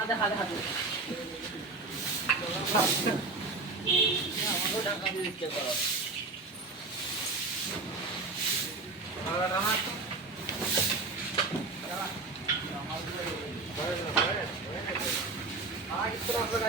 আধা আধা আধা আমাকে টাকা দিয়ে দিতে পারো আর আমার আজ তো আপনারা